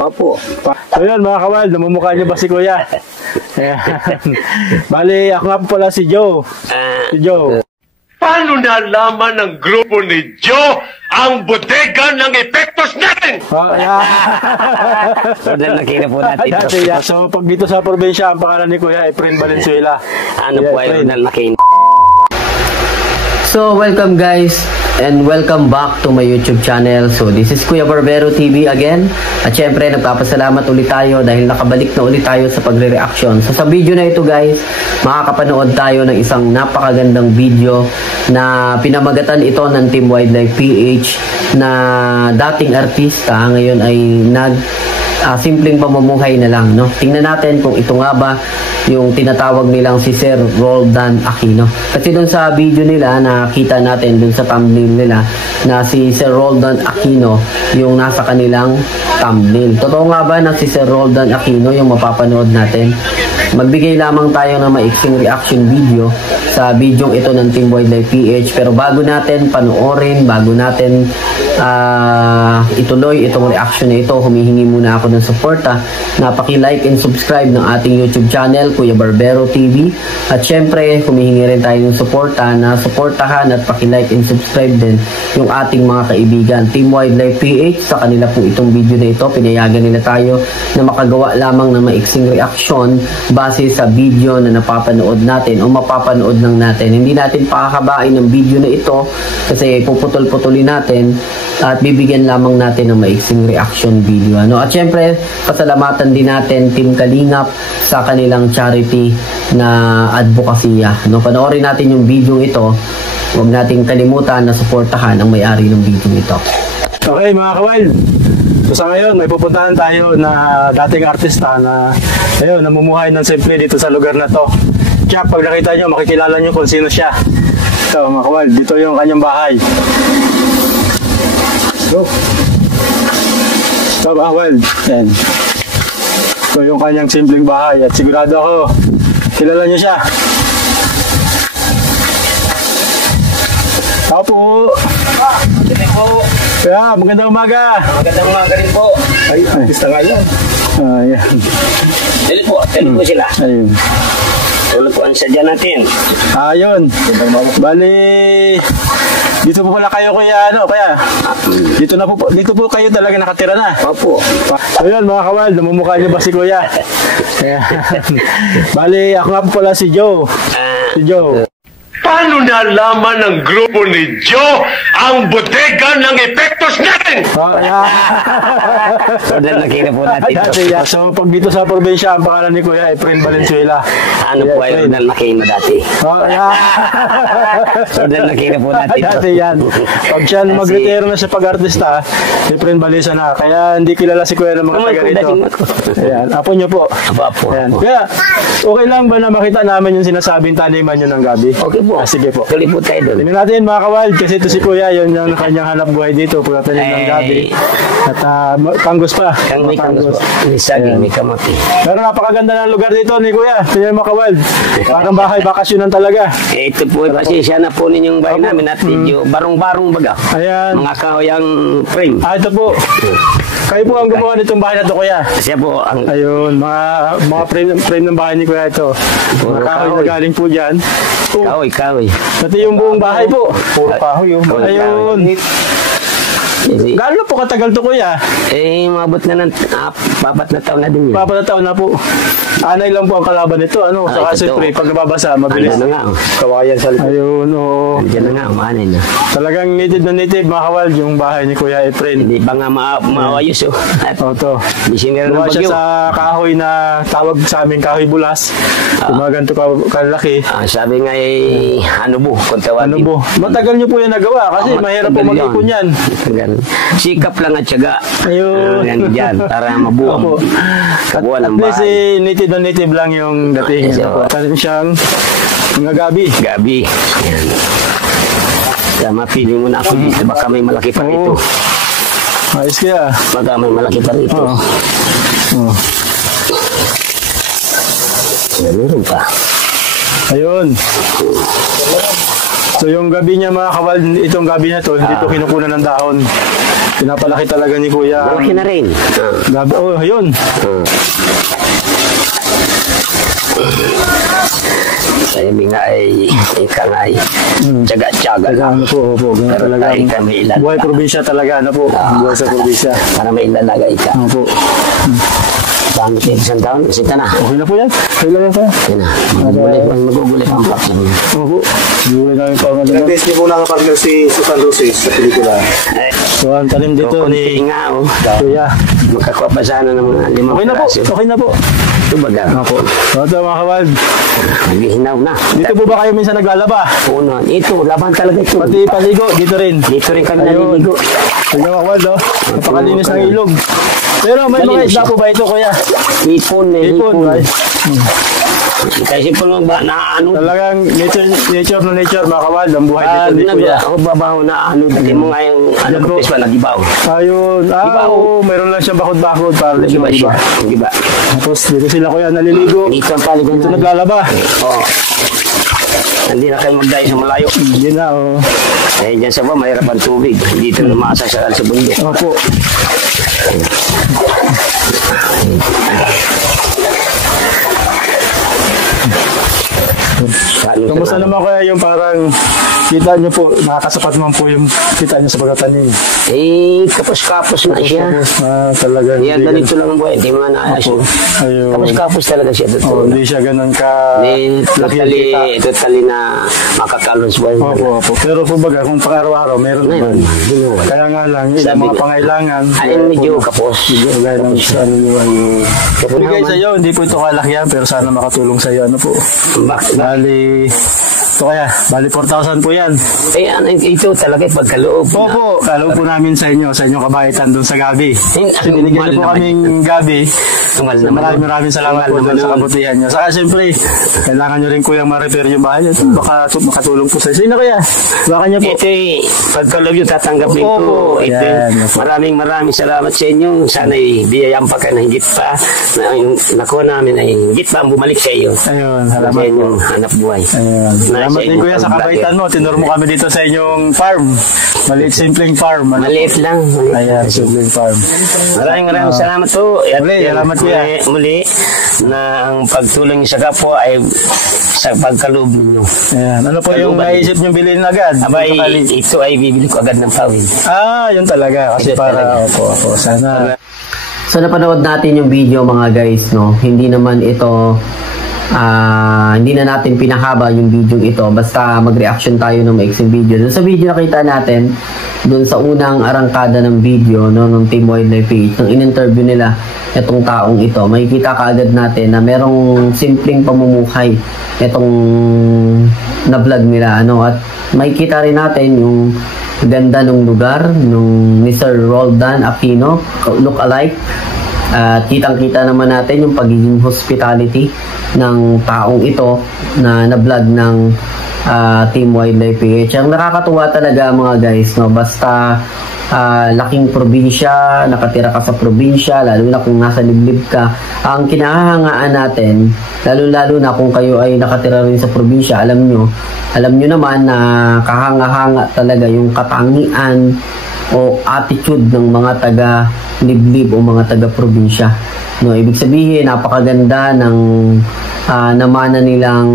Opo. So yun mga kawal, namumukha niyo ba si Kuya? Ayan. Bali, ako nga po pala si Joe. Si Joe. Paano nalaman ng grupo ni Joe ang bodega ng epektos natin? Yeah. So, nakita po natin. So, pag dito sa probinsya, ang pangalan ni Kuya, Efren Valenzuela. Ano po ay nakita? So, welcome guys and welcome back to my YouTube channel. So, this is Kuya Barbero TV again. At syempre, nagpapasalamat ulit tayo dahil nakabalik na ulit tayo sa pagre-reaction. So, sa video na ito guys, makakapanood tayo ng isang napakagandang video na pinamagatan ito ng Team Wildlife PH na dating artista, ngayon ay simpleng pamumuhay na lang, no? Tingnan natin kung ito nga ba yung tinatawag nilang si Sir Roldan Aquino. Kasi dun sa video nila, nakita natin dun sa thumbnail nila na si Sir Roldan Aquino yung nasa kanilang thumbnail. Totoo nga ba na si Sir Roldan Aquino yung mapapanood natin? Magbigay lamang tayo ng maiksing reaction video sa video ito ng Team Wildlife PH. Pero bago natin panoorin, bago natin ituloy itong reaction na ito, humihingi muna ako ng suporta na paki-like and subscribe ng ating YouTube channel, Kuya Barbero TV. At syempre, humihingi rin tayo ng suporta na suportahan at paki-like and subscribe din yung ating mga kaibigan Team Wildlife PH. Sa kanila po itong video na ito, pinayagan nila tayo na makagawa lamang ng maiksing reaction base sa video na napapanood natin o mapapanood lang natin. Hindi natin pakakabain ng video na ito kasi puputol-putulin natin at bibigyan lamang natin ng maiksing reaction video. At syempre, pasalamatan din natin Team Kalingap sa kanilang charity na advokasya. Panoorin natin yung video ito. Huwag nating kalimutan na suportahan ang may-ari ng video ito. Okay mga kawal, so sa ngayon may pupuntahan tayo na dating artista na ayun, namumuhay ng simple dito sa lugar na to. Kaya pag nakita nyo, makikilala nyo kung sino siya. So mga kawal, dito yung kanyang bahay. So mga kawal, yan. So yung kanyang simpleng bahay at sigurado ako kilala nyo siya. Ako po. Kaya magandang umaga. Magandang umaga rin po. Ay, artista nga yan. Ayan. Telo po sila. Ayun. Telo po ang sadya natin. Ayun. Bali, dito po pala kayo kuya, kaya dito po kayo talaga nakatira na. Opo. Ayun mga kawal, namumukha niyo ba si Kuya? Ayan. Bali, ako nga po pala si Joe. Si Joe. Paano nalaman ng grupo ni Joe ang bodega ng epektos natin? So, nakita po natin. So, pag dito sa probinsya, ang pangalan ni Kuya, Efren Valenzuela. Ano po ay nakita dati? So, nakita po natin. Dati yan. Pag siya mag-retire na sa pag-artista, Efren Valenzuela na. Kaya hindi kilala si Kuya ng mga taga rito. Ayan. Apo niyo po. Apo. Kaya, okay lang ba na makita namin yung sinasabing taniman nyo ng gabi? Okay po. Sige po. Tuloy po tayo doon. Tingnan natin mga kawal, kasi ito si Kuya, yun yung kanyang hanap buhay dito, pagkatanim ng gabi. At tanggos pa. May tanggos po. May saging, may kamote. Pero napakaganda ng lugar dito ni Kuya. Tingnan mga kawal. Parang bahay, bakasyonan talaga. Ito po, pasensya na po ninyong bahay namin at medyo barong-barong baga. Ayan. Mga kahoyang frame. Ito po. Kayo po ang gumawa nitong bahay na ito, Kuya. Siya po ang... Ayun, mga frame ng bahay ni Kuya ito. Mga kahoy na galing po dyan. Kahoy. Pati yung buong bahay po. Puro kahoy. Ayun. Gano'n po katagal to Kuya? Mabot na ng 4 na taon na din yun. 4 na taon na po. Anay lang po ang kalaban nito. Saka siyempre, pag nababasa, mabilis. Ano na nga. Kawayan sa likod. Ayun, Diyan na nga, umanay na. Talagang native na native, mga kawal, yung bahay ni Kuya Efren. Hindi pa nga maayos Ito. Hindi sinira ng Gawa siya bagyo. sa kahoy na tawag sa amin, kahoy bulas. Yung mga ganito kalaki. Sabi nga ano po, kung tawagin. Ano po? Matagal nyo po yan nagawa kasi mahirap po mag-ipon yan. Sikap lang at syaga. Ayun. Yan dyan, para mabuang. Kabuha ng At least bahay. native na native lang yung dating. Tanim siyang mga gabi. Gabi. Yan. Kaya mapili mo na ako dito. Baka may malaki pa rito. Ayos kaya. Baka may malaki pa rito. Meron pa. Ayun. So yung gabi niya mga kawal, itong gabi na to, hindi to kinukunan ng dahon. Pinapalaki talaga ni Kuya. Malaki na rin. Grabe, oh, ayun. Sabi nga ay ikangay. Tsaga-tsaga. Ano po, opo. Pero Talaga. tayo kami ilan. Buhay probinsya talaga, ano po. Buhay sa probinsya. Para may ilalagay ka. Ano po. Bago tayo isang taon, isita na. Okay na po yan. Okay lang yan, sir. Okay na. Magugulit ang paksa mo. Opo. Huli namin pa ang Nag-test niyo po na partner si Susan Roses sa pelikula. So, ang tanim dito Kunti ni nga, oh. Kuya. Makakuha pa sana ng mga 5 Okay na po. piraso. Okay na po. Ito baga. Opo. So, ito mga kawal. Maghihinaw na. Dito po ba kayo minsan naglalaba? Puno. Ito, laban talaga ito. Pati paligo, dito rin. Dito rin kami Ayun. naliligo. Tignan mga kawal, no? Napakalinis ng ilog. Pero may mga Malinis isda siya. po ba ito, Kuya? Hipon eh. Ipon. Ay, Kasi po nung ba, naano. talagang nature na nature, mga kawal. Ang buhay dito ni Kuya. Ako babaho na ano. Dati mo nga yung ano Yan po. ko, pa nagibaw. Ayun. Iba, Oo. Mayroon lang siyang bakod-bakod para di siya Nagiba siya. mag-iba. Nagiba. Tapos dito sila, Kuya, naliligo. Dito ang paligan Dito na. naglalaba. Oo. Hindi na kayo magdayo sa malayo. Hindi na, oh. Eh, dyan sa ba, mahirap ang tubig. Dito na maasasakal sa bundok. Opo. Kamusta naman kaya yung parang kita nyo po, nakakasapat naman po yung kita nyo sa pagkatanim? Eh, kapos-kapos na siya. Talaga. Yan, ganito lang ang buhay. Hindi mo naayos yun. Ayun. Kapos-kapos talaga siya. Oh, hindi siya ganun ka Hindi, totally na makakalons buhay. Opo, opo. Pero kumbaga, kung pang-araw-araw, meron Ngayon, naman. ginuwa. Kaya nga lang, yung Sabi mga ko, pangailangan. Ayun, medyo kapos. Gaya ng ano yung Bigay sa Kapos iyo, hindi po ito kalakihan, pero sana makatulong sa iyo. Ano po? Bakit? Bali, ito kaya, bali 4,000 po yan. Eh, ano, ito talaga pagkaloob. Opo, kaloob po namin sa inyong kabahitan doon sa gabi. Kasi binigyan niyo po kaming gabi. Tumal naman. Maraming salamat po doon sa kabutihan niyo. Saka siyempre, kailangan niyo rin kuyang ma-repair yung bahay niyo. Baka makatulong po sa iyo. Sino kaya? Baka niya po. Ito eh, pagkaloob yung tatanggapin ko. Opo, Ito, yan. maraming salamat sa inyo. Sana biyayaan pa kayo na higit pa. Na yung nakuha namin ay higit pa ang bumalik sa iyo. Ayun, Sa salamat po. inyong hanap buhay. Ayun. Salamat din kuya sa kabaitan mo. Tinuro mo kami dito sa inyong farm. Maliit simpleng farm. Ano? Maliit lang. Ayan, simpleng farm. Maraming salamat po. At Muli, salamat kuya. Muli na ang pagtulong sa kapwa ay sa pagkaloob ninyo. Ayan. Ano po yung naisip nyo bilhin agad? Abay, ito ay bibili ko agad ng pawin. Yun talaga. Kasi Ito para, talaga. opo, sana. So napanood natin yung video mga guys, no? Hindi naman ito hindi na natin pinahaba yung video ito, basta mag-reaction tayo ng maiksing video. Doon sa video nakita natin, doon sa unang arangkada ng video, no, ng Team Wildlife PH, nung in-interview nila itong taong ito, makikita kaagad natin na merong simpleng pamumuhay itong na-vlog nila, ano, at makikita rin natin yung ganda ng lugar nung ni Sir Roldan Aquino, look alike. At kitang-kita naman natin yung pagiging hospitality ng taong ito na na-vlog ng Team Wildlife PH. Ang nakakatuwa talaga mga guys, no? Basta laking probinsya, nakatira ka sa probinsya, lalo na kung nasa liblib ka, ang kinahangaan natin, lalo na kung kayo ay nakatira rin sa probinsya, alam nyo naman na kahanga-hanga talaga yung katangian o attitude ng mga taga-liblib o mga taga-probinsya. No, ibig sabihin, napakaganda ng namana nilang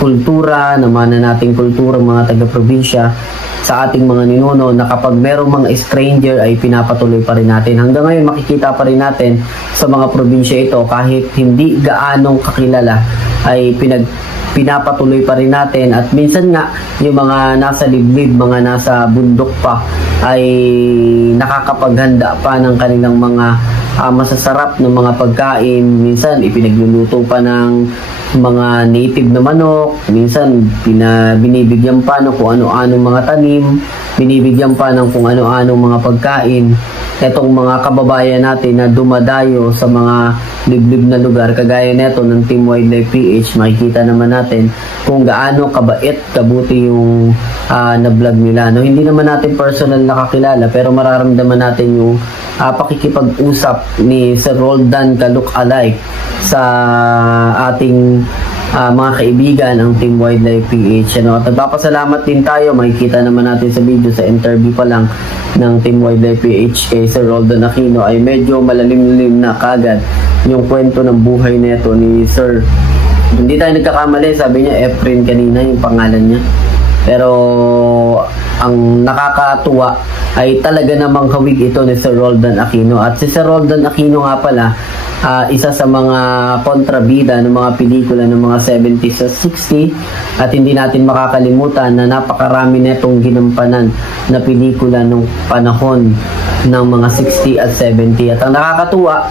kultura, namana nating kultura mga taga-probinsya sa ating mga ninuno, na kapag merong mga stranger ay pinapatuloy pa rin natin. Hanggang ngayon makikita pa rin natin sa mga probinsya ito, kahit hindi gaanong kakilala, ay pinapatuloy pa rin natin. At minsan nga yung mga nasa liblib, mga nasa bundok pa, ay nakakapaghanda pa ng kanilang mga masasarap ng mga pagkain. Minsan ipinagluluto pa ng mga native na manok, minsan binibigyan pa ng kung ano-ano mga tanim, binibigyan pa ng kung ano-ano mga pagkain. Etong mga kababayan natin na dumadayo sa mga liblib na lugar, kagaya neto ng Team Wildlife PH, makikita naman natin kung gaano kabait, kabuti yung na-vlog nila. No, hindi naman natin personal nakakilala, pero mararamdaman natin yung pakikipag-usap ni Sir Roldan ka look alike sa ating mga kaibigan ang Team Wildlife PH. At nagpapasalamat din tayo, makikita naman natin sa video, sa interview pa lang ng Team Wildlife PH kay Sir Roldan Aquino ay medyo malalim-lim na kagad yung kwento ng buhay nito ni Sir. Hindi tayo nagkakamali, sabi niya Efren kanina yung pangalan niya. Pero ang nakakatuwa ay talaga namang hawig ito ni Sir Roldan Aquino. At si Sir Roldan Aquino nga pala, isa sa mga kontrabida ng mga pelikula ng mga 70s at 60s, at hindi natin makakalimutan na napakarami netong ginampanan na pelikula nung panahon ng mga 60 at 70. At ang nakakatuwa,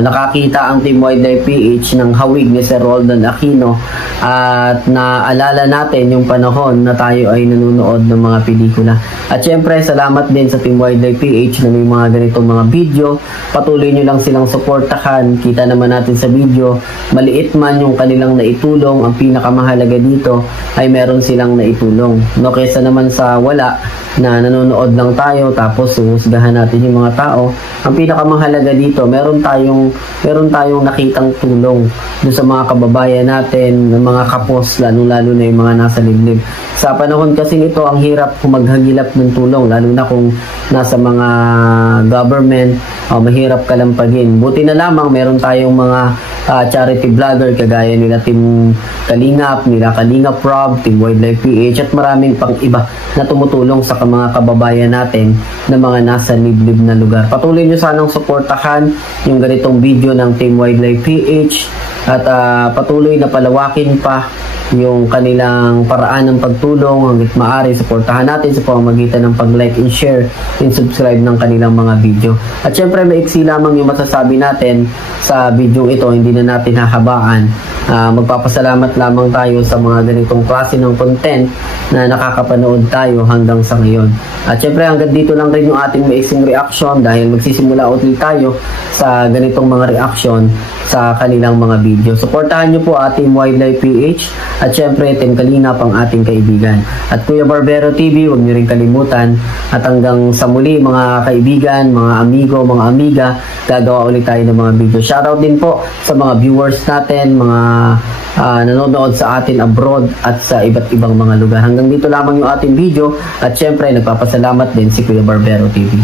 nakakita ang Team Wildlife PH ng hawig ni Sir Roldan Aquino at naalala natin yung panahon na tayo ay nanonood ng mga pelikula. At syempre, salamat din sa Team Wildlife PH na may mga ganitong mga video. Patuloy nyo lang silang suportahan. Kita naman natin sa video, maliit man yung kanilang naitulong, ang pinakamahalaga dito ay meron silang naitulong. No, kesa naman sa wala na nanonood lang tayo tapos huhusgahan natin yung mga tao. Ang pinakamahalaga dito, meron tayong nakitang tulong doon sa mga kababayan natin, ng mga kapos, lalo na yung mga nasa liblib. Sa panahon kasi nito, ang hirap kung maghagilap ng tulong, lalo na kung nasa mga government, mahirap kalampagin. Buti na lamang meron tayong mga charity vlogger kagaya nila Team Kalingap, nila Kalingap Rob, Team Wildlife PH, at maraming pang iba na tumutulong sa mga kababayan natin na mga nasa liblib na lugar. Patuloy nyo sanang suportahan yung ganitong video ng Team Wildlife PH at patuloy na palawakin pa yung kanilang paraan ng pagtulong. Hanggat maaari, suportahan natin sa pamamagitan ng pag-like and share and subscribe ng kanilang mga video. At syempre, maiksi lamang yung masasabi natin sa video ito, hindi na natin hahabaan. Magpapasalamat lamang tayo sa mga ganitong klase ng content na nakakapanood tayo hanggang sa ngayon. At syempre, hanggang dito lang rin yung ating maiksing reaction dahil magsisimula ulit tayo sa ganitong mga reaction sa kanilang mga video. Suportahan nyo po ating Wildlife PH at syempre Team Kalingap ang ating kaibigan. At Kuya Barbero TV, huwag nyo rin kalimutan. At hanggang sa muli mga kaibigan, mga amigo, mga amiga, gagawa ulit tayo ng mga video. Shoutout din po sa mga viewers natin, mga nanonood sa atin abroad at sa iba't ibang mga lugar. Hanggang dito lamang yung ating video at syempre nagpapasalamat din si Kuya Barbero TV.